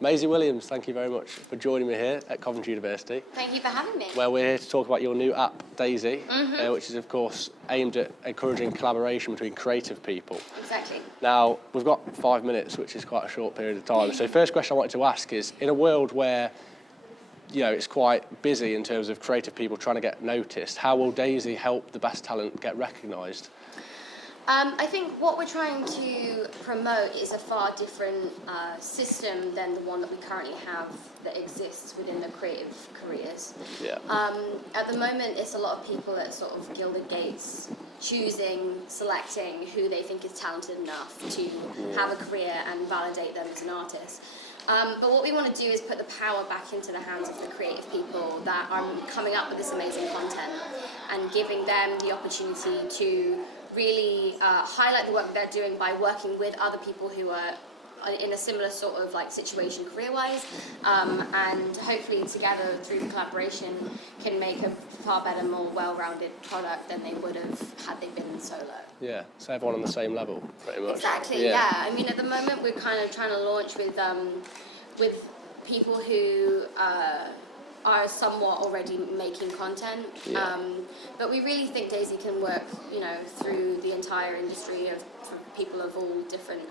Maisy Williams, thank you very much for joining me here at Coventry University. Thank you for having me. Where we're here to talk about your new app, Daisy, which is, of course, aimed at encouraging collaboration between creative people. Exactly. Now, we've got 5 minutes, which is quite a short period of time. So first question I wanted to ask is, in a world where it's quite busy in terms of creative people trying to get noticed, how will Daisy help the best talent get recognised? I think what we're trying to promote is a far different system than the one that we currently have that exists within the creative careers. Yeah. At the moment, it's a lot of people at sort of gilded gates, choosing, selecting who they think is talented enough to have a career and validate them as an artist. But what we want to do is put the power back into the hands of the creative people that are coming up with this amazing content and giving them the opportunity to really highlight the work that they're doing by working with other people who are in a similar sort of situation career-wise, and hopefully together through the collaboration can make a far better, more well-rounded product than they would have had they been solo. Yeah, so everyone on the same level, pretty much. Exactly, yeah. I mean, at the moment we're kind of trying to launch with people who are somewhat already making content, but we really think Daisy can work, through the entire industry for people of all different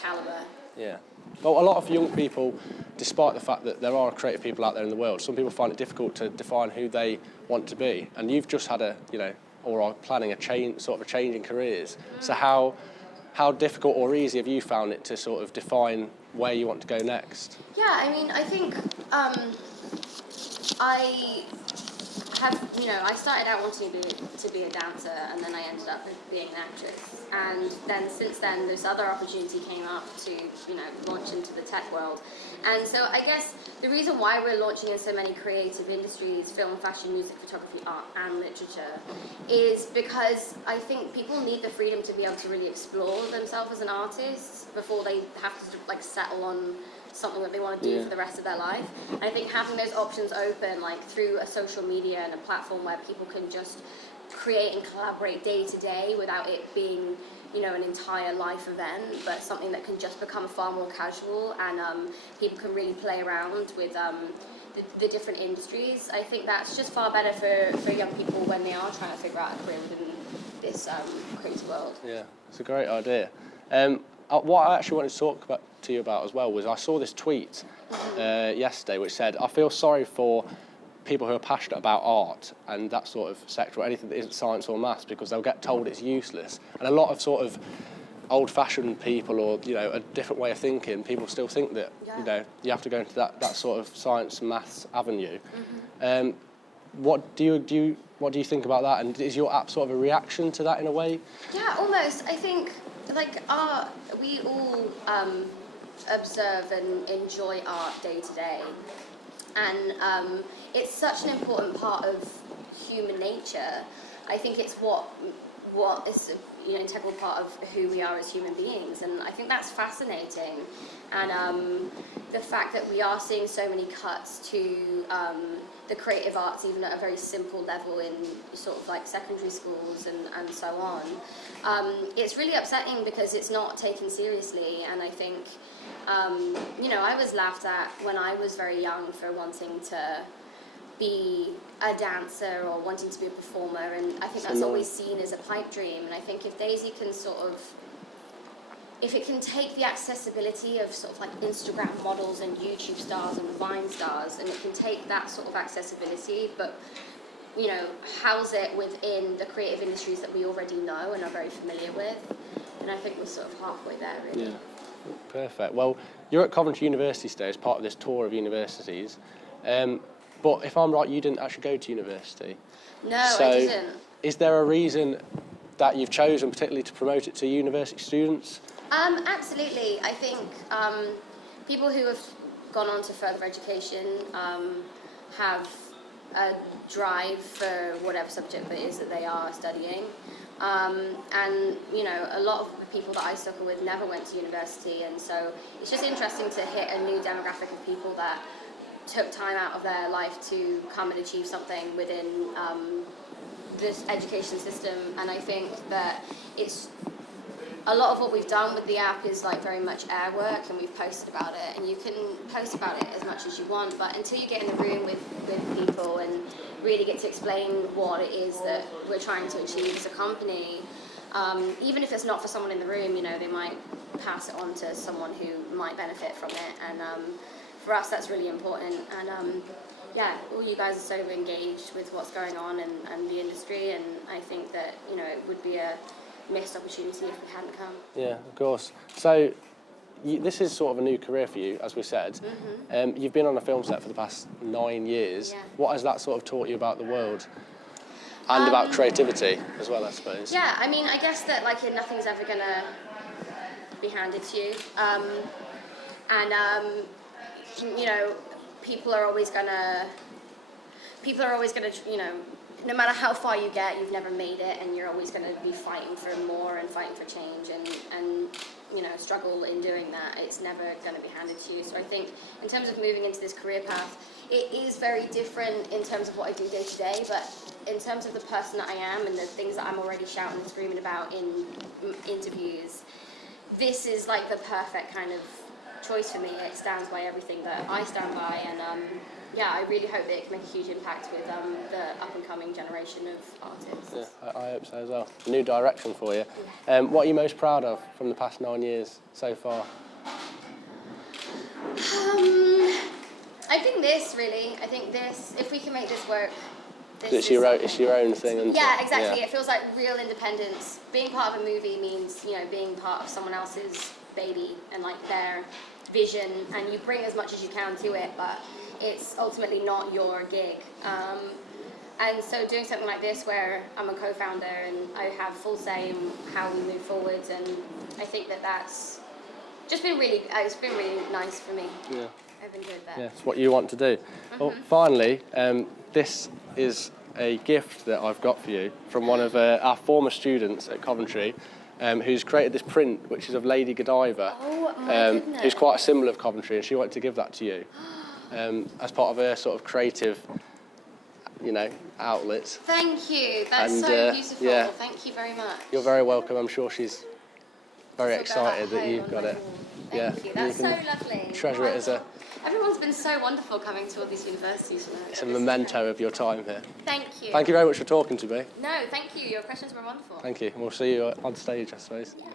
calibre. Yeah. Well, a lot of young people, despite the fact that there are creative people out there in the world, some people find it difficult to define who they want to be. And you've just had or are planning a change in careers. So how difficult or easy have you found it to sort of define where you want to go next? Yeah, I mean, I think I started out wanting to be a dancer, and then I ended up being an actress. And then since then, this other opportunity came up to, launch into the tech world. And so I guess the reason why we're launching in so many creative industries, film, fashion, music, photography, art, and literature, is because I think people need the freedom to be able to really explore themselves as an artist before they have to settle on something that they want to do for the rest of their life. And I think having those options open, through a social media and a platform where people can just create and collaborate day to day without it being, an entire life event, but something that can just become far more casual and people can really play around with the different industries. I think that's just far better for young people when they are trying to figure out a career within this creative world. Yeah, it's a great idea. What I actually wanted to talk to you about as well was I saw this tweet yesterday which said, I feel sorry for people who are passionate about art and that sort of sector or anything that isn't science or maths because they'll get told it's useless. And a lot of sort of old-fashioned people or, a different way of thinking, people still think that, you have to go into that sort of science and maths avenue. What do you think about that? And is your app sort of a reaction to that in a way? Yeah, almost. I think art, we all observe and enjoy art day to day, and it's such an important part of human nature. I think it's what is an integral part of who we are as human beings, and I think that's fascinating. And the fact that we are seeing so many cuts to the creative arts, even at a very simple level in sort of secondary schools and so on, it's really upsetting because it's not taken seriously. And I think, I was laughed at when I was very young for wanting to be a dancer or wanting to be a performer, and I think that's always seen as a pipe dream. And I think if Daisy can if it can take the accessibility of sort of Instagram models and YouTube stars and Vine stars, and it can take that sort of accessibility, but house it within the creative industries that we already know and are very familiar with, and I think we're sort of halfway there, really. Yeah, perfect. Well, you're at Coventry University today as part of this tour of universities, but if I'm right, you didn't actually go to university. No, I didn't. Is there a reason that you've chosen particularly to promote it to university students? Absolutely. I think people who have gone on to further education have a drive for whatever subject it is that they are studying. And, a lot of the people that I circle with never went to university, and so it's just interesting to hit a new demographic of people that took time out of their life to come and achieve something within this education system. And I think that it's a lot of what we've done with the app is like very much air work, and we've posted about it, and you can post about it as much as you want, but until you get in the room with people and really get to explain what it is that we're trying to achieve as a company, even if it's not for someone in the room, you know, they might pass it on to someone who might benefit from it, and for us that's really important. And yeah, all you guys are so engaged with what's going on and the industry, and I think that, you know, it would be a missed opportunity if we hadn't come. Yeah, of course. So this is sort of a new career for you, as we said. You've been on a film set for the past 9 years. Yeah. What has that sort of taught you about the world? And about creativity as well, I suppose. Yeah, I mean, I guess that like nothing's ever gonna be handed to you, you know, people are always gonna, you know, no matter how far you get, you've never made it, and you're always gonna be fighting for more and fighting for change, and you know, struggle in doing that. It's never gonna be handed to you. So I think in terms of moving into this career path, it is very different in terms of what I do day to day, but in terms of the person that I am and the things that I'm already shouting and screaming about in interviews, this is like the perfect kind of choice for me. It stands by everything that I stand by, and yeah, I really hope that it can make a huge impact with the up-and-coming generation of artists. Yeah, I hope so as well. New direction for you. What are you most proud of from the past 9 years so far? I think this, really. I think this, if we can make this work, It's your own thing. And yeah, exactly. Yeah. It feels like real independence. Being part of a movie means, you know, being part of someone else's baby and like their vision, and you bring as much as you can to it, but it's ultimately not your gig. And so doing something like this where I'm a co-founder and I have full say in how we move forwards, and I think that that's just been really, it's been really nice for me. Yeah. I've enjoyed that. Yeah, it's what you want to do. Well, finally, this is a gift that I've got for you from one of our former students at Coventry, who's created this print, which is of Lady Godiva, Oh my goodness. who's quite a symbol of Coventry, and she wanted to give that to you as part of her sort of creative, you know, outlets. Thank you. That's And, so beautiful. yeah. Thank you very much. You're very welcome. I'm sure she's very Still got excited that home you've on got my it. wall. Yeah, Thank you. That's you so can lovely. treasure it as a Everyone's been so wonderful coming to all these universities. You know. it's a memento of your time here. Thank you. Thank you very much for talking to me. No, thank you. Your questions were wonderful. Thank you. And we'll see you on stage, I suppose. Yeah.